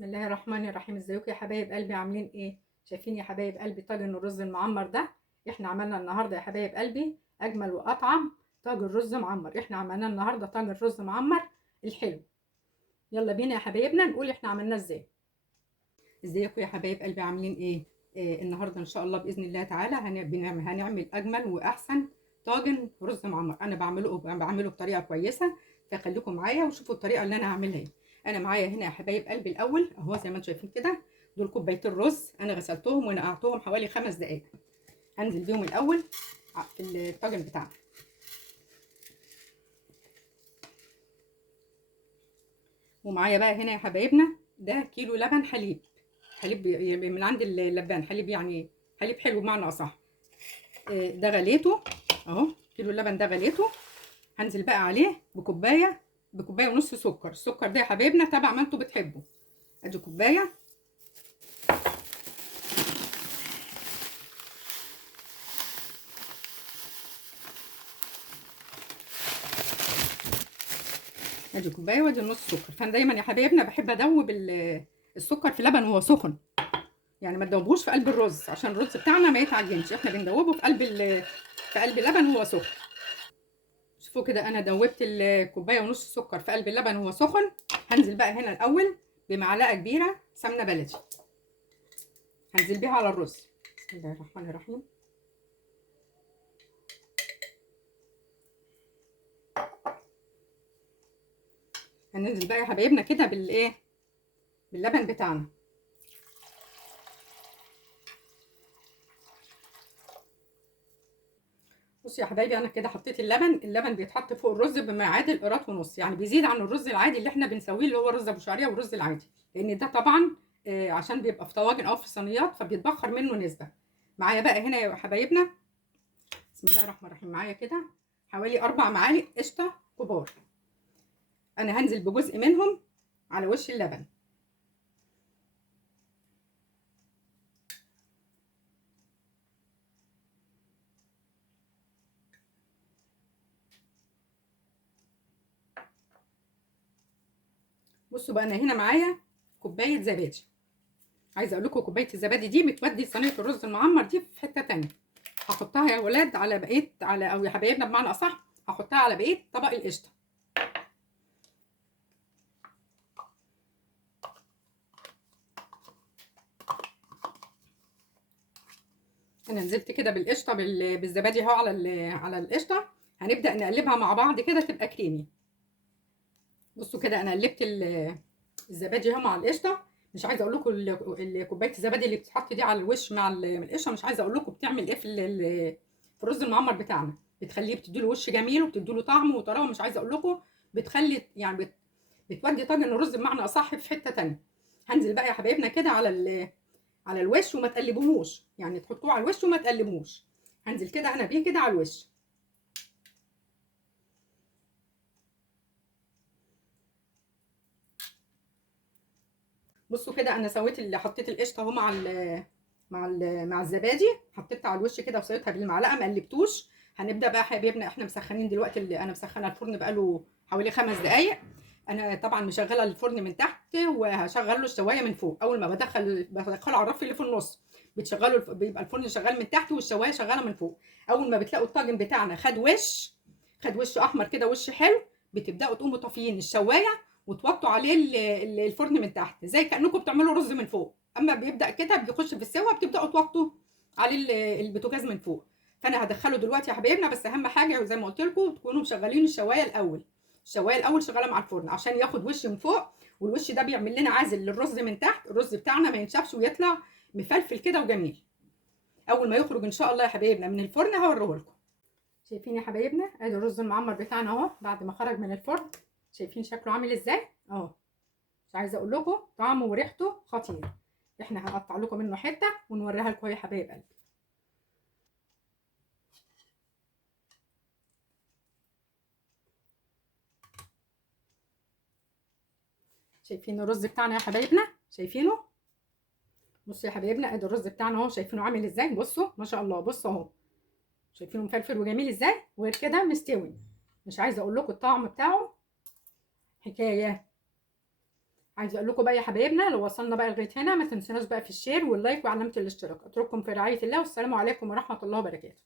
بسم الله الرحمن الرحيم. ازيكم يا حبايب قلبي؟ عاملين ايه؟ شايفين يا حبايب قلبي طاجن الرز المعمر ده؟ احنا عملنا النهارده يا حبايب قلبي اجمل واطعم طاجن رز معمر. احنا عملنا النهارده طاجن رز معمر الحلو. يلا بينا يا حبايبنا نقول احنا عملناه ازاي. ازيكم يا حبايب قلبي؟ عاملين ايه؟ النهارده ان شاء الله باذن الله تعالى هنعمل اجمل واحسن طاجن رز معمر. انا بعمله بطريقه كويسه، فخليكم معايا وشوفوا الطريقه اللي انا هعملها ايه. انا معايا هنا يا حبايب قلبي الاول اهو زي ما انتم شايفين كده، دول كوبايتين رز انا غسلتهم ونقعتهم حوالي 5 دقائق. هنزل بيهم الاول في الطاجن بتاعنا. ومعايا بقى هنا يا حبايبنا ده كيلو لبن حليب، حليب من عند اللبان، حليب يعني حليب حلو بمعنى اصح. ده غليته اهو، كيلو اللبن ده غليته. هنزل بقى عليه بكوبايه ونص سكر. السكر ده يا حبايبنا تبع ما انتوا بتحبوا. ادي كوبايه، ادي كوبايه وادي نص سكر. فانا دايما يا حبايبنا بحب ادوب السكر في لبن وهو سخن، يعني ما تدوبوش في قلب الرز عشان الرز بتاعنا ما يتعجنش. احنا بندوبه في قلب اللبن وهو سخن. شوفوا كده انا دوبت الكوبايه ونص سكر في قلب اللبن وهو سخن. هنزل بقى هنا الاول بمعلقه كبيره سمنه بلدي، هنزل بيها على الرز. بسم الله الرحمن الرحيم. هننزل بقى يا حبايبنا كده باللبن بتاعنا. بصوا يا حبايبي انا كده حطيت اللبن بيتحط فوق الرز بما يعادل قيراط ونص، يعني بيزيد عن الرز العادي اللي احنا بنسويه اللي هو رز ابو شعريه والرز العادي، لان ده طبعا عشان بيبقى في طواجن او في صينيات فبيتبخر منه نسبه. معايا بقى هنا يا حبايبنا بسم الله الرحمن الرحيم معايا كده حوالي 4 معالق قشطه كبار. انا هنزل بجزء منهم على وش اللبن. بصوا بقى انا هنا معايا كوبايه زبادي. عايزه اقول لكم كوبايه الزبادي دي بتودي صينيه الرز المعمر دي في حته تانية. هحطها يا ولاد على بقيه او يا حبايبنا بمعنى اصح هحطها على بقيه طبق القشطه. انا نزلت كده بالقشطه بالزبادي اهو على القشطه. هنبدا نقلبها مع بعض كده تبقى كريمي. بصوا كده انا قلبت الزبادي اهو مع القشطه. مش عايزه اقول لكم كوبايه الزبادي اللي بتتحط دي على الوش مع القشطه، مش عايزه اقول لكم بتعمل ايه في الرز المعمر بتاعنا. بتخليه بتديله وش جميل وبتديله طعم وطراوه، مش عايزه اقول لكم بتخلي يعني بتودي طاجن الرز بمعنى اصح في حته تانية. هنزل بقى يا حبايبنا كده على الوش وما تقلبوهوش، يعني تحطوه على الوش وما تقلبوش. هنزل كده انا بيه كده على الوش. بصوا كده انا سويت اللي حطيت القشطه اهو مع الزبادي، حطيتها على الوش كده وسويتها بالمعلقه ما قلبتوش. هنبدا بقى حبايبنا احنا مسخنين دلوقتي، اللي انا مسخنه الفرن بقاله حوالي 5 دقائق. انا طبعا مشغله الفرن من تحت وهشغل له الشوايه من فوق. اول ما بدخله على الرف اللي في النص بتشغله بيبقى الفرن شغال من تحت والشوايه شغاله من فوق. اول ما بتلاقوا الطاجن بتاعنا خد وش احمر كده وش حلو، بتبداوا تقوموا طافيين الشوايه وتوطوا عليه الفرن من تحت زي كانكم بتعملوا رز من فوق. اما بيبدا كده بيخش في السوا بتبداوا توطوا عليه البوتاجاز من فوق. فانا هدخله دلوقتي يا حبايبنا، بس اهم حاجه زي ما قلت لكم تكونوا مشغلين الشوايه الاول شغاله مع الفرن عشان ياخد وش من فوق. والوش ده بيعمل لنا عازل للرز من تحت، الرز بتاعنا ما ينشفش ويطلع مفلفل كده وجميل. اول ما يخرج ان شاء الله يا حبايبنا من الفرن هوريه لكم. شايفين يا حبايبنا ادي الرز المعمر بتاعنا اهو بعد ما خرج من الفرن. شايفين شكله عامل ازاي اهو؟ مش عايزه اقول لكم طعمه وريحته خطير. احنا هنقطع لكم منه حته ونوريها لكم يا حبايب قلبي. شايفين الرز بتاعنا يا حبايبنا؟ شايفينه؟ بصوا يا حبايبنا ادي الرز بتاعنا اهو، شايفينه عامل ازاي؟ بصوا ما شاء الله، بصوا اهو شايفينه مفلفل وجميل ازاي وغير كده مستوي. مش عايزه اقول لكم الطعم بتاعه حكايه. عايزه اقول لكم بقى يا حبايبنا، لو وصلنا بقى لغايه هنا ما تنسوناش بقى في الشير واللايك وعلامه الاشتراك. اترككم في رعايه الله، والسلام عليكم ورحمه الله وبركاته.